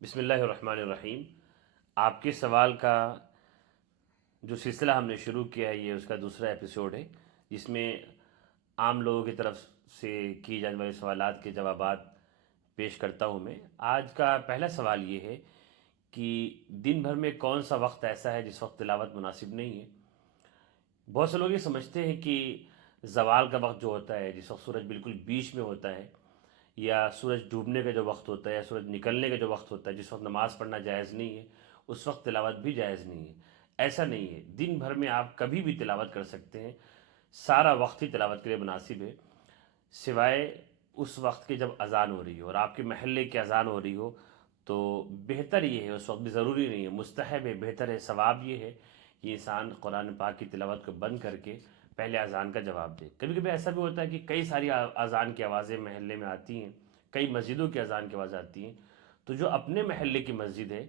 بسم اللہ الرحمن الرحیم۔ آپ کے سوال کا جو سلسلہ ہم نے شروع کیا ہے، یہ اس کا دوسرا ایپیسوڈ ہے، جس میں عام لوگوں کی طرف سے کی جانے والے سوالات کے جوابات پیش کرتا ہوں میں۔ آج کا پہلا سوال یہ ہے کہ دن بھر میں کون سا وقت ایسا ہے جس وقت تلاوت مناسب نہیں ہے؟ بہت سے لوگ یہ سمجھتے ہیں کہ زوال کا وقت جو ہوتا ہے، جس وقت سورج بالکل بیچ میں ہوتا ہے، یا سورج ڈوبنے کا جو وقت ہوتا ہے یا سورج نکلنے کا جو وقت ہوتا ہے، جس وقت نماز پڑھنا جائز نہیں ہے، اس وقت تلاوت بھی جائز نہیں ہے۔ ایسا نہیں ہے، دن بھر میں آپ کبھی بھی تلاوت کر سکتے ہیں، سارا وقت ہی تلاوت کے لیے مناسب ہے، سوائے اس وقت کے جب اذان ہو رہی ہو اور آپ کے محلے کی اذان ہو رہی ہو، تو بہتر یہ ہے، اس وقت بھی ضروری نہیں ہے، مستحب ہے، بہتر ہے، ثواب یہ ہے کہ انسان قرآن پاک کی تلاوت کو بند کر کے پہلے اذان کا جواب دے۔ کبھی کبھی ایسا بھی ہوتا ہے کہ کئی ساری اذان کی آوازیں محلے میں آتی ہیں، کئی مسجدوں کی اذان کی آواز آتی ہیں، تو جو اپنے محلے کی مسجد ہے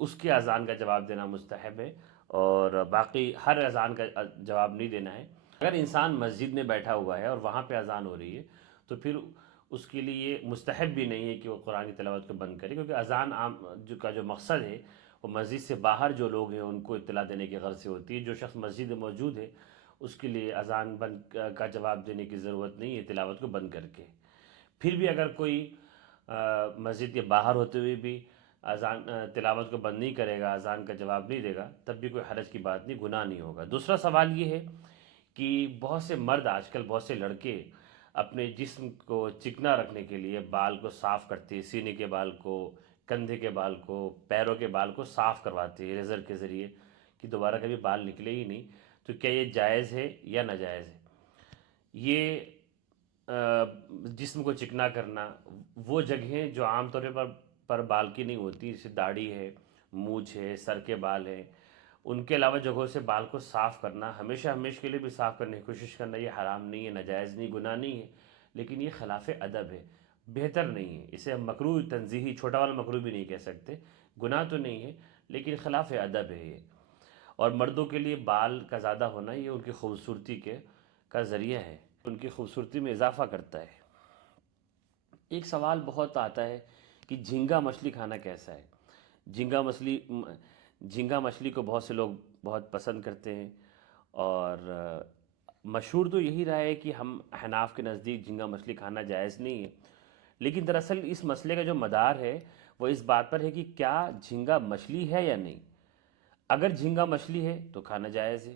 اس کے اذان کا جواب دینا مستحب ہے، اور باقی ہر اذان کا جواب نہیں دینا ہے۔ اگر انسان مسجد میں بیٹھا ہوا ہے اور وہاں پہ اذان ہو رہی ہے، تو پھر اس کے لیے مستحب بھی نہیں ہے کہ وہ قرآن کی تلاوت کو بند کرے، کیونکہ اذان عام جو مقصد ہے وہ مسجد سے باہر جو لوگ ہیں ان کو اطلاع دینے کی غرض سے ہوتی ہے۔ جو شخص مسجد میں موجود ہے اس کے لیے اذان بند کا جواب دینے کی ضرورت نہیں ہے تلاوت کو بند کر کے۔ پھر بھی اگر کوئی مسجد کے باہر ہوتے ہوئے بھی اذان تلاوت کو بند نہیں کرے گا، اذان کا جواب نہیں دے گا، تب بھی کوئی حرج کی بات نہیں، گناہ نہیں ہوگا۔ دوسرا سوال یہ ہے کہ بہت سے مرد، آج کل بہت سے لڑکے اپنے جسم کو چکنا رکھنے کے لیے بال کو صاف کرتے ہیں، سینے کے بال کو، کندھے کے بال کو، پیروں کے بال کو صاف کرواتے ہیں ریزر کے ذریعے، کہ دوبارہ کبھی بال نکلے ہی نہیں۔ تو کیا یہ جائز ہے یا ناجائز ہے؟ یہ جسم کو چکنا کرنا، وہ جگہیں جو عام طور پر بال کی نہیں ہوتی، جیسے داڑھی ہے، مونچھ ہے، سر کے بال ہیں، ان کے علاوہ جگہوں سے بال کو صاف کرنا، ہمیشہ ہمیشہ کے لیے بھی صاف کرنے کی کوشش کرنا، یہ حرام نہیں ہے، ناجائز نہیں، گناہ نہیں ہے، لیکن یہ خلاف ادب ہے، بہتر نہیں ہے۔ اسے ہم مکروہ تنزیہی، چھوٹا والا مکروہ بھی نہیں کہہ سکتے، گناہ تو نہیں ہے لیکن خلاف ادب ہے یہ۔ اور مردوں کے لیے بال کا زیادہ ہونا یہ ان کی خوبصورتی کا ذریعہ ہے، ان کی خوبصورتی میں اضافہ کرتا ہے۔ ایک سوال بہت آتا ہے کہ جھینگا مچھلی کھانا کیسا ہے؟ جھینگا مچھلی کو بہت سے لوگ بہت پسند کرتے ہیں، اور مشہور تو یہی رہا ہے کہ ہم احناف کے نزدیک جھینگا مچھلی کھانا جائز نہیں ہے، لیکن دراصل اس مسئلے کا جو مدار ہے وہ اس بات پر ہے کہ کیا جھینگا مچھلی ہے یا نہیں۔ اگر جھینگا مچھلی ہے تو کھانا جائز ہے،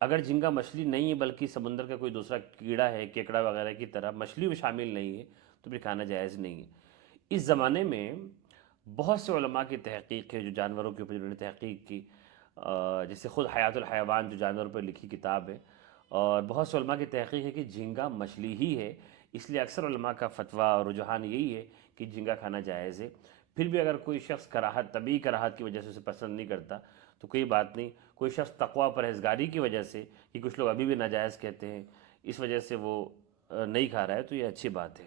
اگر جھینگا مچھلی نہیں ہے بلکہ سمندر کا کوئی دوسرا کیڑا ہے، کیکڑا وغیرہ کی طرح مچھلی میں شامل نہیں ہے، تو پھر کھانا جائز نہیں ہے۔ اس زمانے میں بہت سے علماء کی تحقیق ہے جو جانوروں کے اوپر جنہوں نے تحقیق کی، جیسے خود حیات الحیوان جو جانوروں پر لکھی کتاب ہے، اور بہت سے علماء کی تحقیق ہے کہ جھینگا مچھلی ہی ہے، اس لیے اکثر علماء کا فتویٰ اور رجحان یہی ہے کہ جھینگا کھانا جائز ہے۔ پھر بھی اگر کوئی شخص کراہت، طبعی کراہت کی وجہ سے اسے پسند نہیں کرتا تو کوئی بات نہیں، کوئی شخص تقویٰ پرہیزگاری کی وجہ سے، کہ کچھ لوگ ابھی بھی ناجائز کہتے ہیں، اس وجہ سے وہ نہیں کھا رہا ہے، تو یہ اچھی بات ہے۔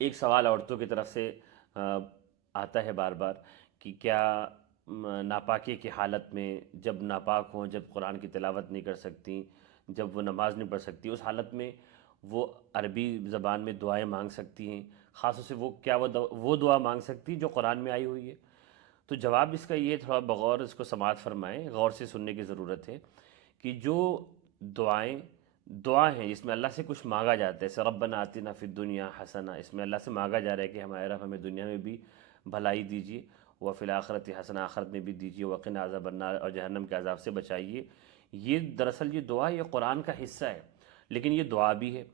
ایک سوال عورتوں کی طرف سے آتا ہے بار بار کہ کیا ناپاکی کی حالت میں، جب ناپاک ہوں، جب قرآن کی تلاوت نہیں کر سکتی، جب وہ نماز نہیں پڑھ سکتی، اس حالت میں وہ عربی زبان میں دعائیں مانگ سکتی ہیں، خاص طور سے وہ دعا مانگ سکتی ہیں جو قرآن میں آئی ہوئی ہے؟ تو جواب اس کا یہ، تھوڑا بغور اس کو سماعت فرمائیں، غور سے سننے کی ضرورت ہے، کہ جو دعا ہیں جس میں اللہ سے کچھ مانگا جاتا ہے، جیسے ربنا آتنا فی الدنیا حسنہ، اس میں اللہ سے مانگا جا رہا ہے کہ ہمارے رب ہمیں دنیا میں بھی بھلائی دیجیے، وفی الآخرۃ حسنہ، آخرت میں بھی دیجیے، وقنا عذاب النار، اور جہنم کے عذاب سے بچائیے۔ یہ دراصل یہ دعا یہ قرآن کا حصہ ہے، لیکن یہ دعا بھی ہے۔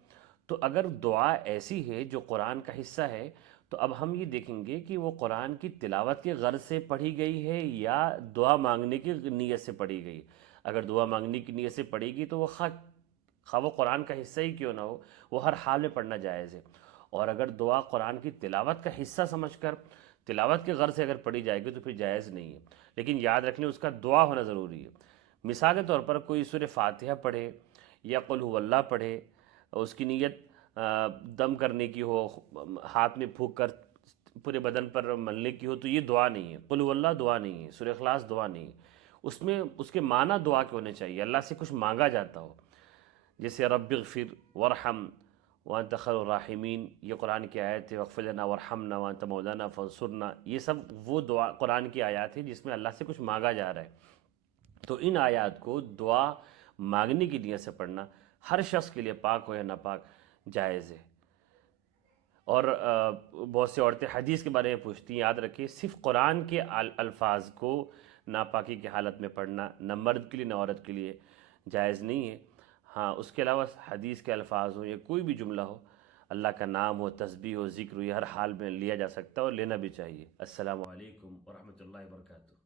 تو اگر دعا ایسی ہے جو قرآن کا حصہ ہے، تو اب ہم یہ دیکھیں گے کہ وہ قرآن کی تلاوت کے غرض سے پڑھی گئی ہے یا دعا مانگنے کی نیت سے پڑھی گئی۔ اگر دعا مانگنے کی نیت سے پڑھی گئی تو وہ خواہ وہ قرآن کا حصہ ہی کیوں نہ ہو، وہ ہر حال میں پڑھنا جائز ہے۔ اور اگر دعا قرآن کی تلاوت کا حصہ سمجھ کر تلاوت کے غرض سے اگر پڑھی جائے گی تو پھر جائز نہیں ہے، لیکن یاد رکھنے اس کا دعا ہونا ضروری ہے۔ مثال کے طور پر کوئی سورہ فاتحہ پڑھے یا قل هو اللہ پڑھے، اس کی نیت دم کرنے کی ہو، ہاتھ میں پھونک کر پورے بدن پر ملنے کی ہو، تو یہ دعا نہیں ہے، قل هو اللہ دعا نہیں ہے، سورہ اخلاص دعا نہیں ہے۔ اس میں اس کے معنی دعا کے ہونے چاہیے، اللہ سے کچھ مانگا جاتا ہو، جیسے رب اغفر ورحم وانت خیر الراحمین، یہ قرآن کی آیت ہے، واغفر لنا وارحمنا وانت مولانا فانصرنا، یہ سب وہ دعا قرآن کی آیات ہیں جس میں اللہ سے کچھ مانگا جا رہا ہے۔ تو ان آیات کو دعا مانگنے کی نیت سے پڑھنا ہر شخص کے لیے، پاک ہو یا ناپاک، جائز ہے۔ اور بہت سی عورتیں حدیث کے بارے میں پوچھتی ہیں، یاد رکھیں صرف قرآن کے الفاظ کو ناپاکی کی حالت میں پڑھنا نہ مرد کے لیے نہ عورت کے لیے جائز نہیں ہے۔ ہاں اس کے علاوہ حدیث کے الفاظ ہوں یا کوئی بھی جملہ ہو، اللہ کا نام ہو، تسبیح ہو، ذکر ہو، یہ ہر حال میں لیا جا سکتا ہے اور لینا بھی چاہیے۔ السلام علیکم ورحمۃ اللہ وبرکاتہ۔